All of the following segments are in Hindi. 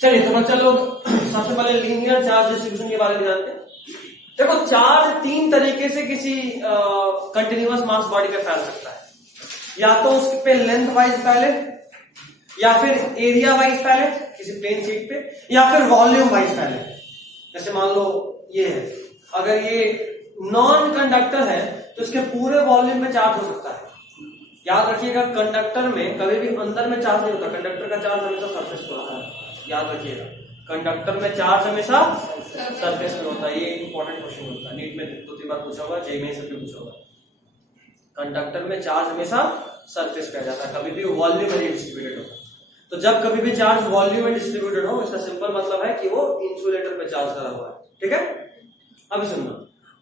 चलिए तो बच्चा लोग सबसे पहले लीनियर चार्ज डिस्ट्रीब्यूशन के बारे में जानते हैं। देखो चार्ज तीन तरीके से किसी कंटिन्यूअस मास बॉडी पे फैल सकता है, या तो उस पे लेंथ वाइज फैले, या फिर एरिया वाइज फैले किसी प्लेन शीट पे, या फिर वॉल्यूम वाइज फैले। जैसे मान लो ये है, अगर ये नॉन कंडक्टर है तो इसके पूरे वॉल्यूम में चार्ज हो सकता है। याद रखिएगा कंडक्टर में कभी भी अंदर में चार्ज नहीं होता, कंडक्टर का चार्ज हमेशा सरफेस पे होता है। याद रखिएगा कंडक्टर में चार्ज हमेशा सरफेस पे होता है। ये इंपॉर्टेंट क्वेश्चन होता है, नीट में 2-3 बार पूछा हुआ, जेईई में से भी पूछा हुआ। कंडक्टर में चार्ज हमेशा सरफेस पे आ जाता है, कभी भी वॉल्यूम में डिस्ट्रीब्यूटेड होता है। तो जब कभी भी चार्ज वॉल्यूम में डिस्ट्रीब्यूटेड हो, इसका सिंपल मतलब है कि वो इंसुलेटर पे चार्ज करा हुआ है। ठीक है, अभी सुनना,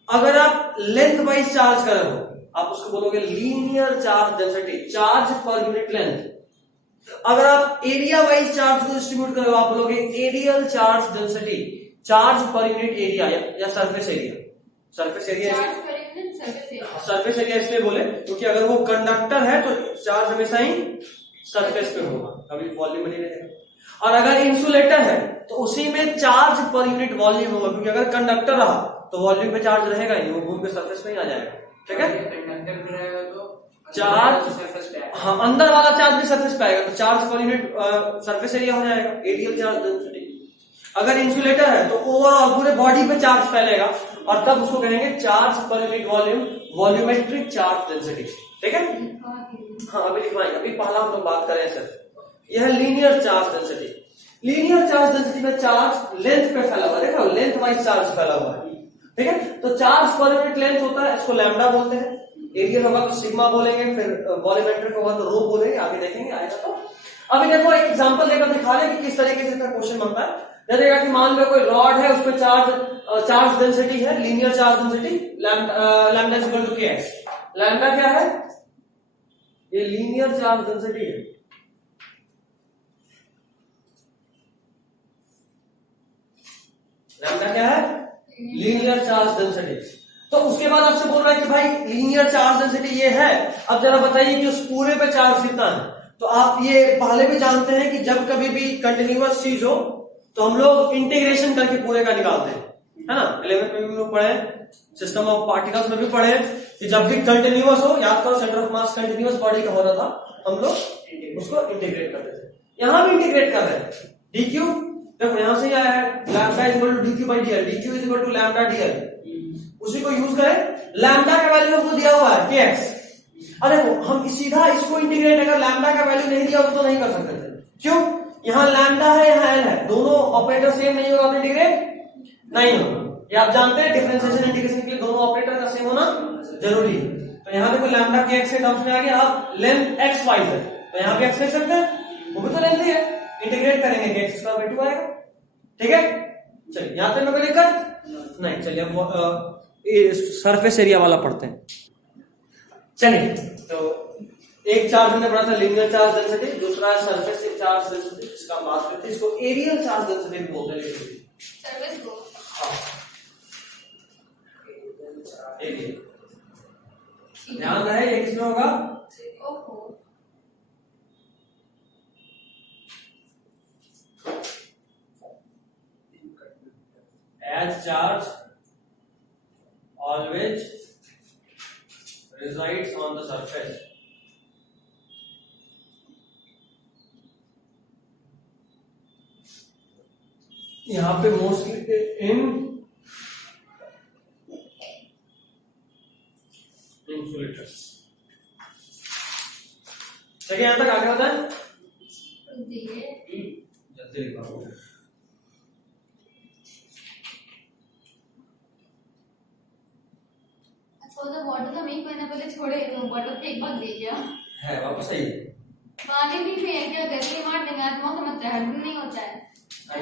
अगर आप लेंथ वाइज चार्ज कर रहे हो आप उसको बोलोगे linear charge density, charge per unit length. अगर आप एरिया वाइज चार्ज को डिस्ट्रीब्यूट कर रहे हो आप बोलोगे areal charge density, charge per unit area या सरफेस एरिया। सरफेस एरिया इसलिए बोले क्योंकि अगर वो कंडक्टर है तो चार्ज हमेशा ही सरफेस पे होगा, कभी वॉल्यूम में नहीं रहेगा। और अगर इंसुलेटर है तो उसी में चार्ज पर यूनिट वॉल्यूम होगा, क्योंकि अगर कंडक्टर रहा तो वॉल्यूम पे चार्ज रहेगा ही, वो घूम के सरफेस में ही आ जाएगा। ठीक है, कंडक्टर में रहेगा तो चार्ज सरफेस पे आएगा। हाँ, अंदर वाला चार्ज भी सरफेस पे आएगा तो charge per unit surface area हो जाएगा, एरियल चार्ज डेंसिटी। अगर इंसुलेटर है तो ओवरऑल पूरे बॉडी पे चार्ज फैलेगा और तब उसको कहेंगे charge per unit volume, volumetric charge density. ठीक है, हाँ अभी लिखवाएंगे, अभी पहला हम लोग बात करें सिर्फ यह linear charge density. Linear charge density में चार्ज लेंथ पे फैला हुआ है, देखो लेंथ वाइज चार्ज फैला हुआ है। ठीक है, तो चार्ज पर यूनिट लेंथ होता है, इसको लैम्डा बोलते हैं। एरियल होगा तो सिग्मा बोलेंगे, फिर वॉल्यूमेट्रिक होगा तो रो बोलेंगे, आगे देखेंगे आएगा। तो अभी देखो एक एग्जांपल देकर दिखा रहे कि किस तरीके से इसका क्वेश्चन बनता है। देखिएगा कि मान लो कोई रॉड है, उस पर चार्ज डेंसिटी है, linear charge density lambda is equal to KX. Lambda क्या है? ये लीनियर चार्ज डेंसिटी है। लैम्डा क्या है? Linear charge density. तो उसके बाद आपसे बोल रहा है कि भाई लीनियर चार्ज डेंसिटी ये है, अब जरा बताइए कि उस पूरे पे चार्ज कितना है। तो आप ये पहले भी जानते हैं कि जब कभी भी कंटिन्यूअस चीज हो तो हम लोग इंटीग्रेशन करके पूरे का निकालते हैं, है ना। 11th में भी लोग पढ़े, सिस्टम ऑफ पार्टिकल्स में भी पढ़े कि जब भी कंटिन्यूअस हो, याद करो centre of mass continuous body का हो रहा था, हम लोग उसको इंटीग्रेट करते थे। यहां भी इंटीग्रेट कर रहे हैं, डीक्यू देखो यहां से आया है, lambda is equal to dQ by dL, dQ is equal to lambda dL. उसी को यूज करें, लैम्डा का वैल्यू हमको दिया हुआ है केएक्स। अरे हम सीधा इसको इंटीग्रेट, अगर लैम्डा का वैल्यू नहीं दिया तो नहीं कर सकते थे। क्यों? यहाँ लैम्डा है, यहाँ एल है, दोनों ऑपरेटर सेम नहीं होगा तो इंटीग्रेट नहीं होगा। ये आप जानते हैं डिफरेंशिएशन इंटीग्रेशन के लिए दोनों ऑपरेटर का सेम होना जरूरी है। तो यहाँ देखो लैम्डा के एक्स के टर्म्स में आ गया, आप लेंथ एक्स वाई है तो यहाँ पे एक्स लिख सकते हैं, वो भी तो लेंथ ही है, इंटीग्रेट करेंगे कि एक्स स्क्वायर बाई 2 आएगा। ठीक है, चलिए यहाँ तक में कोई दिक्कत नहीं। चलिए अब सरफेस एरिया वाला पढ़ते हैं। चलिए तो एक चार्ज हमने पढ़ा था लीनियर चार्ज डेंसिटी, दूसरा है सरफेस चार्ज डेंसिटी, इसका हम बात करते हैं, इसको एरियल चार्ज डेंसिटी बोलते हैं। सरफेस को हाँ एरियल, ध्यान रहे ये किसमें होगा? Edge charge always resides on the surface, यहां पे मोस्टली इन इंसुलेटर्स। चलिए यहां तक आगे होता है, जल्दी लिखो। तो बॉटल हम एक महीना पहले छोड़े तो बॉटल पे एक बार दे गया है वापस सही है। पानी भी फेंक दिया, गर्मी मार देंगे, आज मौसम अच्छा है, नहीं होता है।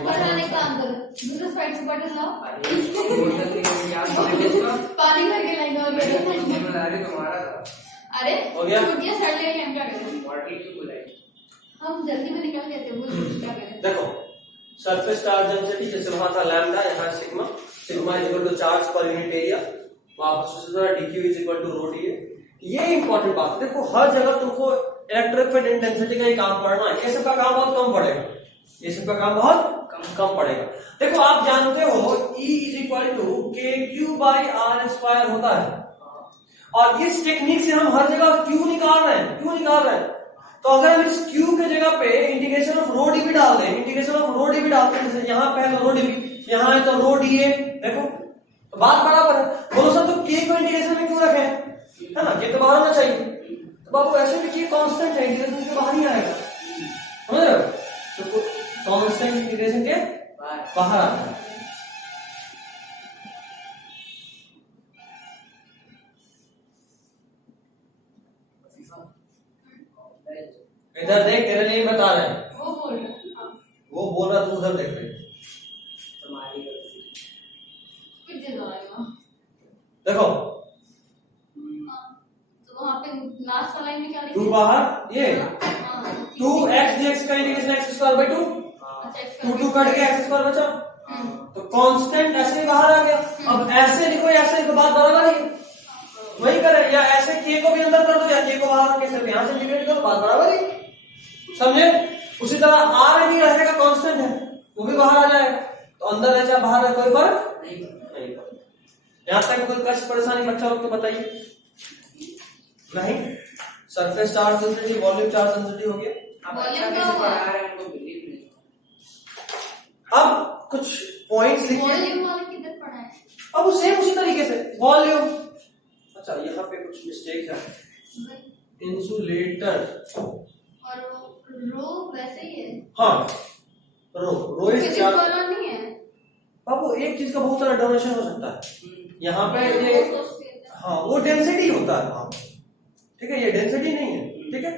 पढ़ाने का काम करो, दूसरे साइड से बॉटल लाओ, पानी भर के लाएंगे और तुम्हारा था। अरे हो गया, छूट गया, सर लेके हम क्या करें? बॉटल क्यों बुलाई? हम जल्दी में निकल गए थे, बोल क्या करें? देखो सरफेस चार्ज डेंसिटी जैसे वहां था लैम्डा, यहाँ sigma, sigma is equal to charge per unit area, वापस d q is equal to rho d a. ये इंपॉर्टेंट बात है, देखो हर जगह तुमको इलेक्ट्रिक फील्ड इंटेंसिटी का ही काम पढ़ना है, ये सब का काम बहुत कम पड़ेगा। ये सबका काम बहुत कम पड़ेगा। देखो आप जानते हो E इज इक्वल टू के क्यू बाई आर स्क्वायर होता है, और इस टेक्निक से हम हर जगह क्यू निकाल रहे हैं। क्यों निकाल रहे हैं? तो अगर हम इस क्यू के जगह पे इंटीग्रेशन ऑफ रो डीवी डाल दें, इंटीग्रेशन ऑफ रो डीवी डालते हैं, जैसे यहाँ पे है रो डीवी, यहाँ है तो रो डीए, देखो तो बात बराबर है। बोलो सर तो के को इंटीग्रेशन में क्यों रखे है ना, के तो बाहर होना चाहिए। तो बाबू ऐसे भी के कांस्टेंट है, इंटीग्रेशन के बाहर ही आएगा, समझ रहे हो? तो कांस्टेंट इंटीग्रेशन के बाहर आता है। इधर देख, तेरे लिए बता रहे हैं, वो बोल रहा वो बोल रहा, तू उधर देख रही। तुम्हारी गलती। कुछ दिलवाएगा। देखो तो वहाँ पे लास्ट वाला में क्या लिखा 2 बाहर, ये 2x dx का इंटीग्रेशन x स्क्वायर बाई 2, अच्छा 2 कट गया, x स्क्वायर बचा, तो कांस्टेंट ऐसे ही बाहर आ गया। अब ऐसे लिखो, ऐसे तो बात बराबर ही है, वही करें, या ऐसे के को भी अंदर कर दो, या के को बाहर के सिर्फ यहाँ से इंटीग्रेट करो, बात बराबर ही, समझे? उसी तरह आर नहीं रहेगा, कांस्टेंट है, वो भी बाहर आ जाएगा, तो अंदर है चाहे बाहर है, कोई फर्क नहीं पड़ता। यहाँ तक कोई कष्ट परेशानी बच्चा लोग तो बताइए। नहीं, surface charge density, volume charge density हो गया। अब अच्छा कैसे पढ़ा रहे हैं उनको बिलीव नहीं। अब कुछ पॉइंट्स लिखिए। वॉल्यूम वाला किधर पढ़ा है? अब वो सेम उसी तरीके से वॉल्यूम, अच्छा यहाँ पे कुछ मिस्टेक है, इंसुलेटर और वो रो वैसे ही है, हाँ, रो इज फिजिक्स चार्ज। वाला नहीं है। बाबू एक चीज का बहुत सारा डोनेशन हो सकता है यहाँ पे, ये वो सोचते हैं। हाँ वो डेंसिटी होता है वहां, ठीक है, ये डेंसिटी नहीं है, ठीक है।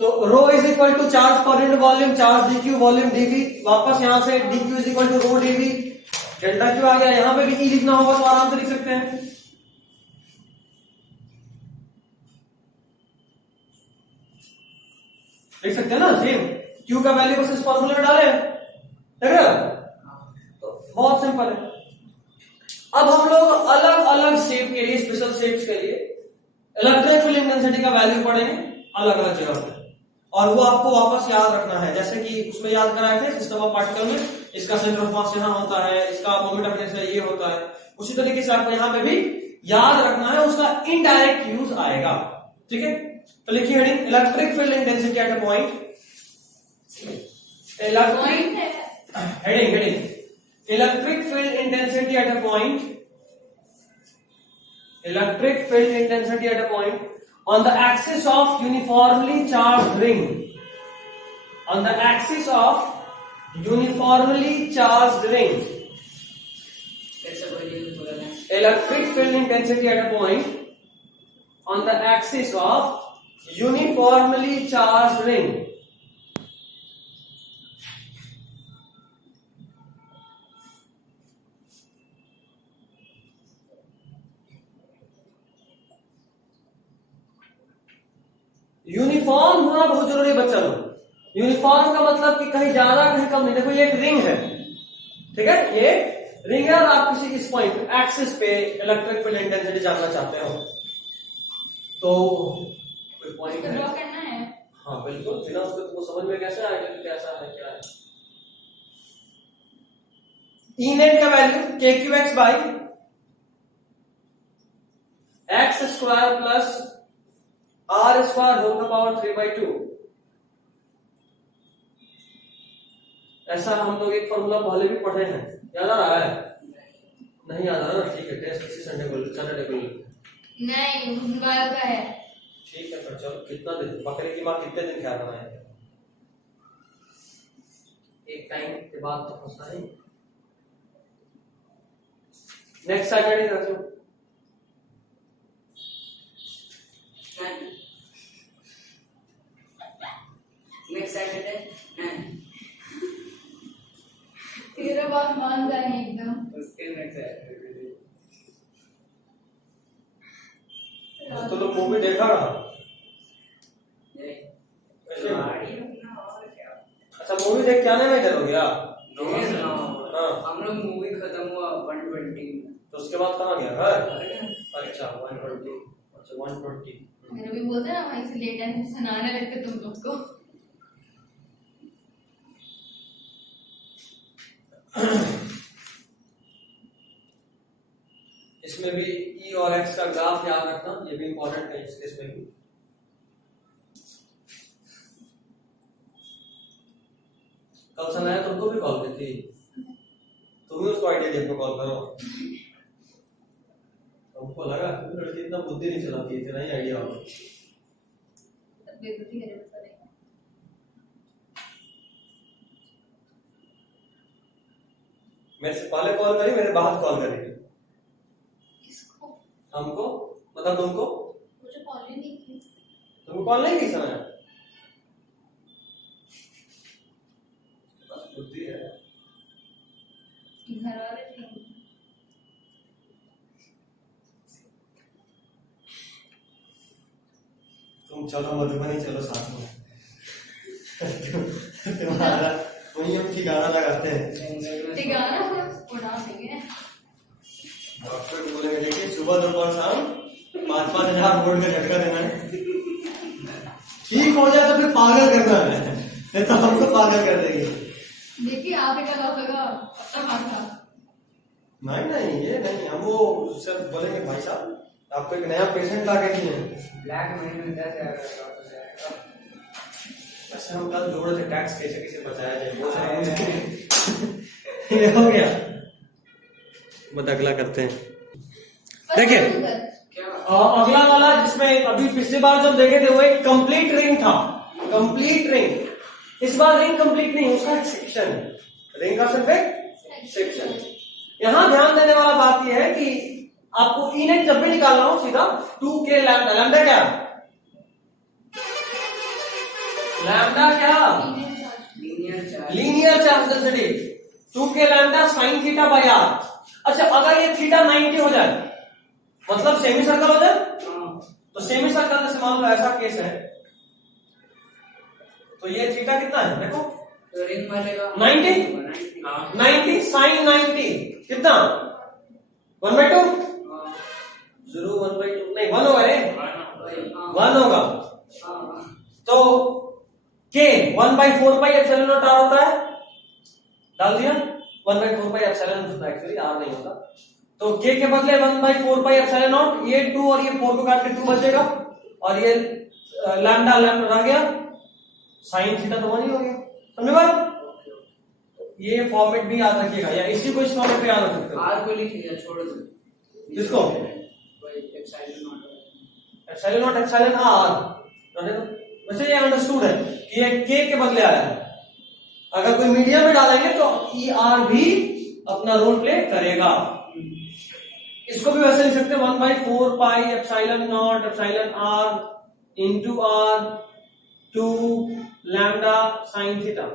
तो rho is equal to charge per unit volume, charge dq volume dv, वापस यहां से dq is equal to rho dv, delta q आ गया। यहां पे भी e लिखना होगा तो आराम से लिख सकते हैं, लिख सकते हैं ना, सेम q का वैल्यू बस इस फॉर्मूले में डाले, देख रहे हो? तो बहुत सिंपल है। अब हम लोग अलग अलग शेप के लिए, स्पेशल शेप्स के लिए इलेक्ट्रिक फील्ड इंटेंसिटी का वैल्यू पढ़ेंगे अलग अलग जगह पे, और वो आपको वापस याद रखना है। जैसे कि उसमें याद कराए थे सिस्टम ऑफ पार्टिकल में, इसका सेंटर ऑफ मास यहाँ होता है, इसका मोमेंट ऑफ इनर्शिया ये होता है, उसी तरीके से आपको यहाँ पे भी याद रखना है, उसका इनडायरेक्ट यूज आएगा, ठीक है। तो लिखिए heading, electric field intensity at a point, point है। Heading electric field intensity at a point, electric field intensity at a point on the axis of uniformly charged ring, on the axis of uniformly charged ring, कैसे बोलिए बोला है? electric field intensity at a point on the axis of uniformly charged ring, uniform होना बहुत जरूरी है बच्चा लोग। यूनिफॉर्म का मतलब कि कहीं ज्यादा कहीं कम नहीं। देखो ये एक रिंग है, ठीक है, ये रिंग है, और आप किसी इस पॉइंट एक्सिस पे इलेक्ट्रिक फील्ड इंटेंसिटी जानना चाहते हो तो कोई पॉइंट है, ड्रॉ करना है। हाँ बिल्कुल, बिना उसके तुमको समझ में कैसे आएगा कि कैसा है क्या है। ई नेट का value K Q X by X square plus R square whole का पावर 3/2। ऐसा हम लोग एक फॉर्मूला पहले भी पढ़े हैं, याद आ रहा है? नहीं याद आ रहा ना, ठीक है, टेस्ट किसी सैटरडे को नहीं बुधवार का है। ठीक है, फिर चलो कितना दिन, बकरे की माँ कितने दिन ख्याल बनाए, एक टाइम के बाद तो फंसना नहीं। नेक्स्ट सैटरडे रखो, नेक्स्ट सैटरडे तेरा बात मान जाए एकदम। उसके नेक्स्ट सैटरडे तो लोग मूवी देखा रहा। अच्छा मूवी देख के आने में इधर हो गया। हम लोग मूवी खत्म हुआ 120 तो उसके बाद कहाँ गया घर? अच्छा 120, अच्छा 120। मेरे भी बोलते ना वहीं से लेट है, सुनाने लगते तुम लोग को। इसमें भी ई और एक्स का ग्राफ याद रखना, ये भी इंपॉर्टेंट है इस केस में भी। कल समय आया तुमको भी कॉल की थी, तुम भी उसको आइडिया दे कॉल करो। हमको लगा लड़की इतना बुद्धि नहीं चलाती, इतना ही आइडिया होगा। मेरे से पहले कॉल करी, मेरे बाद कॉल करेगी। किसको? हमको मतलब तुमको? मुझे कॉल ही नहीं की। तुमको कॉल नहीं की समय? बस बुद्धि है। घर वाले थे। तुम चलो मधुबनी, चलो साथ में। तुम्हारा वही हम ठिकाना लगाते हैं। ठिकाना उड़ा देंगे। डॉक्टर बोलेंगे देखिए सुबह दोपहर शाम 5,000 वोल्ट का झटका देना है, ठीक हो जाए तो फिर पागल करना है, नहीं तो हमको पागल कर देंगे। देखिए आप ही का होगा नहीं नहीं ये नहीं, हम वो सब बोलेंगे भाई साहब आपको एक नया पेशेंट ला के दिए, ब्लैक मनी में 10,000 वैसे हम कल जोड़ थे टैक्स कैसे कैसे बचाया जाए, वो ये हो गया। बस अगला करते हैं। देखिए अगला वाला जिसमें अभी पिछली बार जब देखे थे वो एक कंप्लीट रिंग था, कंप्लीट रिंग। इस बार रिंग कंप्लीट नहीं, उसका एक सेक्शन, रिंग का सिर्फ एक सेक्शन। यहां ध्यान देने वाला बात यह है कि आपको इनेट जब भी निकालना हो सीधा 2k लैम्डा, लैम्डा क्या, लैम्डा क्या, linear charge density 2k lambda sine theta by R. अच्छा अगर ये थीटा 90 हो जाए मतलब सेमी सर्कल हो जाए, तो सेमी सर्कल जैसे मान लो ऐसा केस है तो ये थीटा कितना है देखो, तो रिंग मारेगा 90 साइन 90 कितना 1/2, 0 1/2 नहीं 1 होगा रे, 1 होगा। तो k 1/4 pi epsilon not r होता है, डाल दिया 1/4 पाई एप्सिलॉन नॉट, एक्चुअली r नहीं होता। तो k के बदले 1/4 पाई एप्सिलॉन नॉट, ये 2 और ये 4 को काट के 2 बचेगा और ये लैम्डा लैम्डा रह गया, साइन थीटा तो 1 ही हो गया। समझ बात? ये फॉर्मेट भी याद रखिएगा या इसी को इस फॉर्मेट पे याद रख सकते हो। r को लिख दिया, छोड़ दो किसको? एप्सिलॉन नॉट एप्सिलॉन r, वैसे ये अंडरस्टूड है कि ये k के बदले आया है। अगर कोई मीडियम में डालेंगे तो er भी अपना रोल प्ले करेगा। इसको भी वैसे लिख सकते हैं 1/4 पाई epsilon not epsilon r into r 2 lambda sine theta,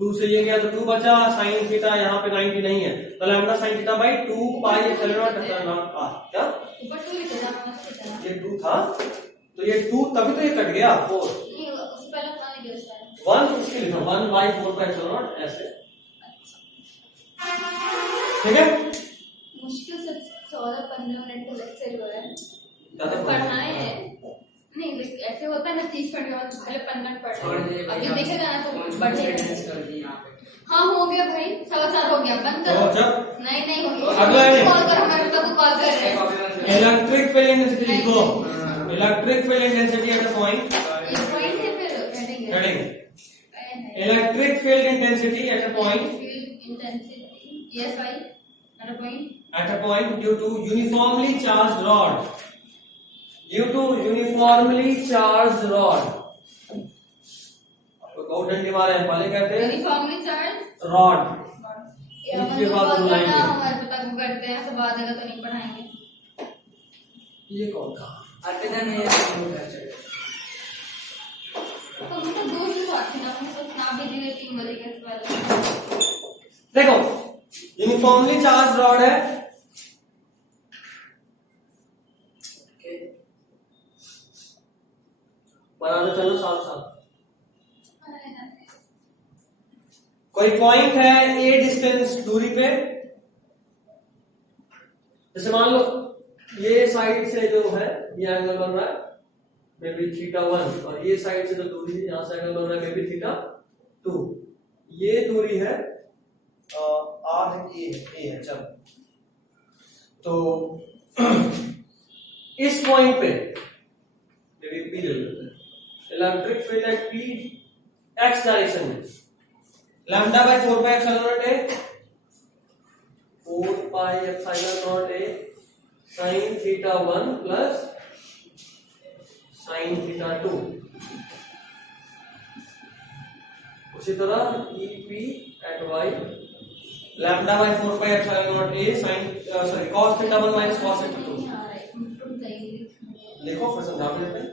2 से ये गया तो 2 बचा, साइन थीटा यहाँ पे 90 नहीं है तो lambda sine theta by 2 pi epsilon not epsilon not r। क्या ऊपर 2 लिखा था, ये 2 था तो ये 2 तभी तो ये कट गया 4, नहीं उससे पहले उतना नहीं दिया उसका 1 इसके लिखा 1/4 पाई एप्सिलॉन नॉट ऐसे, ठीक है। मुश्किल से 14-15 मिनट का लेक्चर हुआ है, ज्यादा पढ़ाए हैं नहीं ऐसे होता है ना 30 मिनट के बाद पहले 15 मिनट पढ़ अभी देखेगा ना तो बढ़ेगा। हाँ हो गया भाई 4:15 हो गया, बंद करो। नहीं हो गया, अगला कॉल कर, हमारे को कॉल कर रहे हैं। इलेक्ट्रिक फील्ड इंटेंसिटी लिखो, electric field intensity at a point, ये पॉइंट है फिर heading electric field intensity at a point, field intensity yes भाई at a point due to uniformly charged rod, due to uniformly charged rod। आपको बहुत डंडी मारे हैं, पहले कहते हैं यूनिफॉर्मली चार्ज रॉड, इसके बाद हमारे पिता को करते हैं तो बाद अगर तो नहीं पढ़ाएंगे। ये कौन था अटेंडर नहीं है तो मुझे 2 ही बात थी ना, मुझे ना भी दिए 3 बजे के पहले। देखो यूनिफॉर्मली चार्ज रॉड है, बनाने चलो साथ साथ। कोई पॉइंट है ए डिस्टेंस दूरी पे, जैसे मान लो ये साइड से जो है ये एंगल बन रहा है मे बी θ1 और ये साइड से जो दूरी है यहां से एंगल बन रहा है मे बी θ2, ये दूरी है आर है कि ए है, चल तो इस पॉइंट पे पी ले लेते हैं, electric field at P x direction में lambda by 4 pi epsilon naught a 4 pi epsilon naught a sine theta 1 plus sine theta 2। उसी तरह E P at y lambda by 4 pi epsilon naught a sine sorry cos theta 1 minus cos theta 2। देखो फिर समझा देते हैं।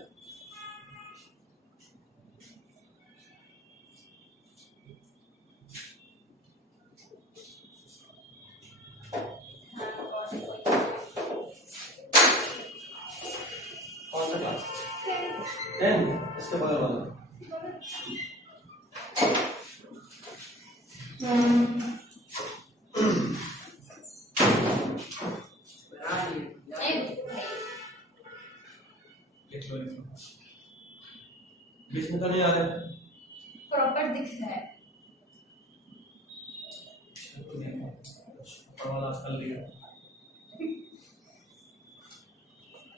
कौन सा क्लास? 10 इसके बगल वाला। बीच में तो नहीं आ रहा प्रॉपर दिख रहा है। वाला आजकल लिया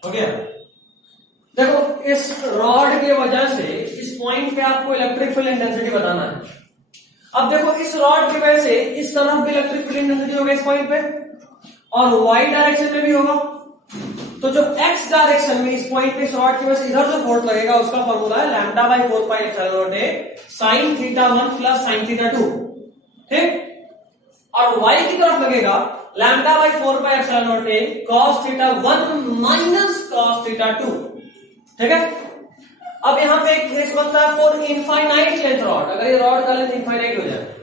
हो गया। देखो इस रॉड के वजह से इस पॉइंट पे आपको इलेक्ट्रिक फील्ड इंटेंसिटी बताना है। अब देखो इस रॉड की वजह से इस तरफ भी इलेक्ट्रिक फील्ड इंटेंसिटी होगा इस पॉइंट पे और वाई डायरेक्शन में भी होगा। तो जो एक्स डायरेक्शन में इस पॉइंट पे इस रॉड की वजह से इधर जो फोर्स लगेगा उसका फॉर्मूला है lambda by 4 pi epsilon naught a sine theta 1 plus sine theta 2, ठीक। और y की तरफ लगेगा lambda by 4 pi epsilon naught A cos theta 1 minus cos theta 2, ठीक है। अब यहां पे एक केस बनता है फॉर इनफाइनाइट लेंथ रॉड, अगर ये रॉड का लेंथ इनफाइनाइट हो जाए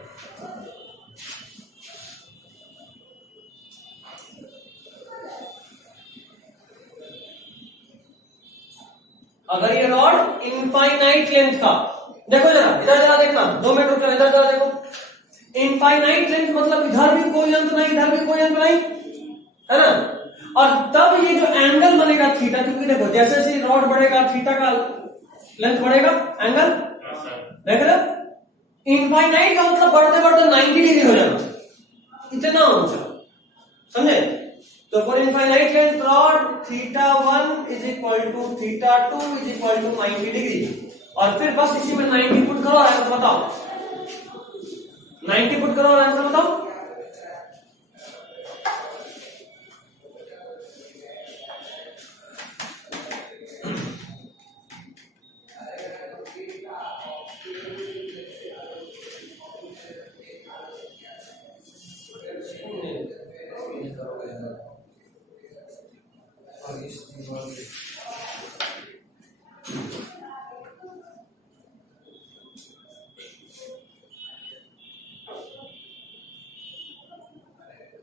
अगर ये रॉड इनफाइनाइट लेंथ का, देखो जरा इधर जरा देखना 2 मिनट रुक जाओ, इधर जरा देखो। इनफाइनाइट लेंथ मतलब इधर भी कोई अंत नहीं इधर भी कोई अंत नहीं, है ना। और तब ये जो एंगल बनेगा थीटा, क्योंकि देखो जैसे जैसे रॉड बढ़ेगा थीटा का लेंथ बढ़ेगा, एंगल देख रहे हो। इनफाइनाइट का मतलब बढ़ते बढ़ते 90 डिग्री हो जाना, इतना ऊंचा, समझे। तो for infinite length rod theta 1 is equal to theta 2 is equal to 90 degree. और फिर बस इसी में 90 पुट करो और आंसर बताओ, 90 पुट करो और आंसर बताओ।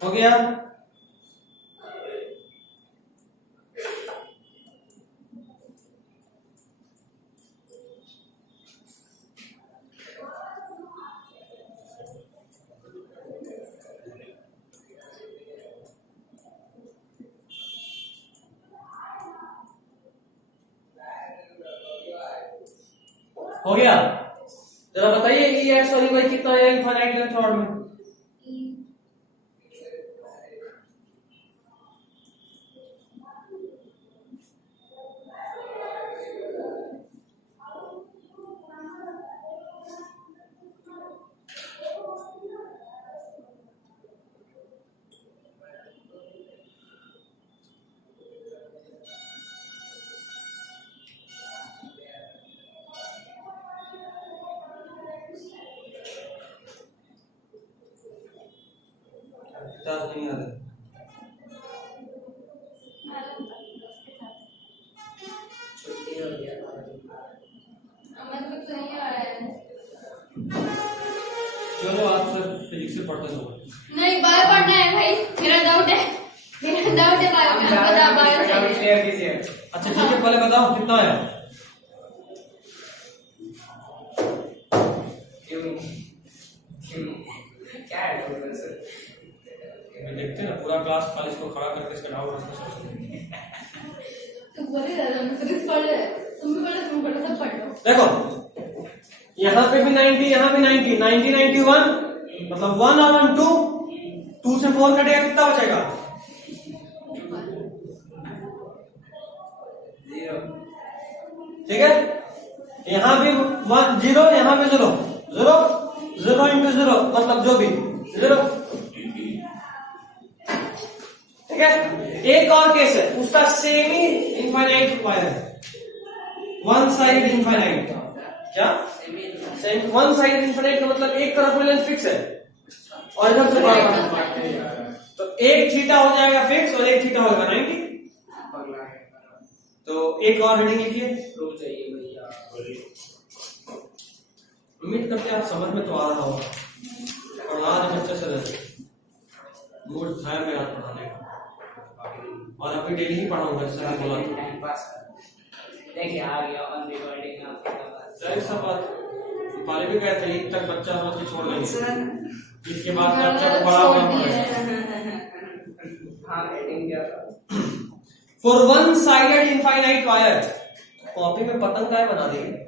हो गया। हो गया। जरा बताइए ई एक्स और वाई कितना है इनफाइनाइट लेंथ रॉड में? नहीं आ रहा। छुट्टी हो गया चलो आप सर फिजिक्स से पढ़ते हो? नहीं बायो पढ़ना है भाई, मेरा डाउट है बायो में। क्लियर कीजिए। अच्छा ठीक है, पहले बताओ कितना है? क्या है सर? देखते ना पूरा क्लास खाली इसको खड़ा करके इसका डाउट इसको सोच लेंगे। तुम बोले दादा मैं फिजिक्स पढ़ ले, तुम भी पढ़ो सब पढ़ लो। देखो यहाँ पे भी 90, यहाँ भी 90, 90 91 मतलब 1 और 1 2, 2 से 4 कटेगा कितना बचेगा? 0 ठीक है, यहाँ भी 1 0, यहाँ भी 0 0 0 इंटू 0 मतलब जो भी 0। ठीक है, एक और केस है उसका सेमी इनफाइनाइट वायर है, वन साइड इनफाइनाइट। क्या सेम वन साइड इनफाइनाइट का मतलब एक तरफ में लेंथ फिक्स है और इधर से बाहर, तो एक थीटा हो जाएगा फिक्स और एक थीटा होगा 90। तो एक और हेडिंग लिखिए। रुक जाइए भैया। उम्मीद करते हैं आप समझ में तो आ रहा होगा और आज हम अच्छे से मूड था मेरा पढ़ाने का, और अभी डेली ही पढ़ाऊंगा जैसे आप बोला था। टाइम पास कर देखिए आ गया ऑन रिकॉर्डिंग आपका बात। सही सब बात पहले भी कहते हैं 1 तक बच्चा समझ के छोड़ देंगे, इसके बाद बच्चा को बड़ा होना पड़ेगा। हाँ हेडिंग क्या था? For one sided infinite wire, copy में पतंग काय बना देंगे।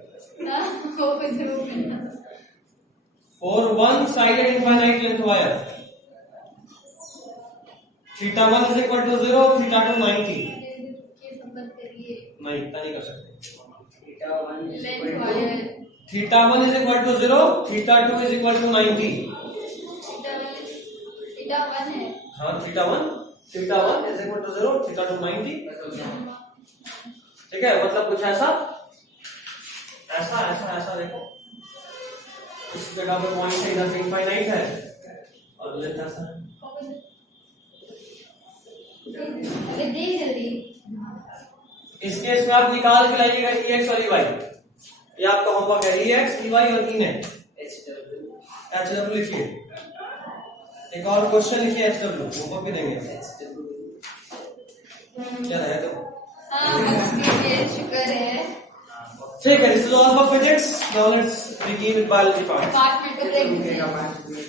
For one sided infinite length wire theta 1 is equal to 0, theta 2 90। नहीं इतना नहीं कर सकते। Theta 1 is equal to 0, theta 2 is equal to 90। हाँ theta 1 is equal to 0, theta 2 90। ठीक है, मतलब कुछ ऐसा ऐसा ऐसा ऐसा देखो, इस जगह पे पॉइंट है, इधर से इनफाइनाइट है और लेंथ ऐसा है। इस केस में आप निकाल के लाइएगा EX और EY, ये आपका होमवर्क है। EX EY और ENET HW लिखिए। एक और क्वेश्चन लिखिए HW, होमवर्क भी देंगे। क्या रहे तो शुक्र है। ठीक है, this is all for physics. Now let's begin with biology part. 5 minute का ब्रेक। रुकेगा 5 मिनट।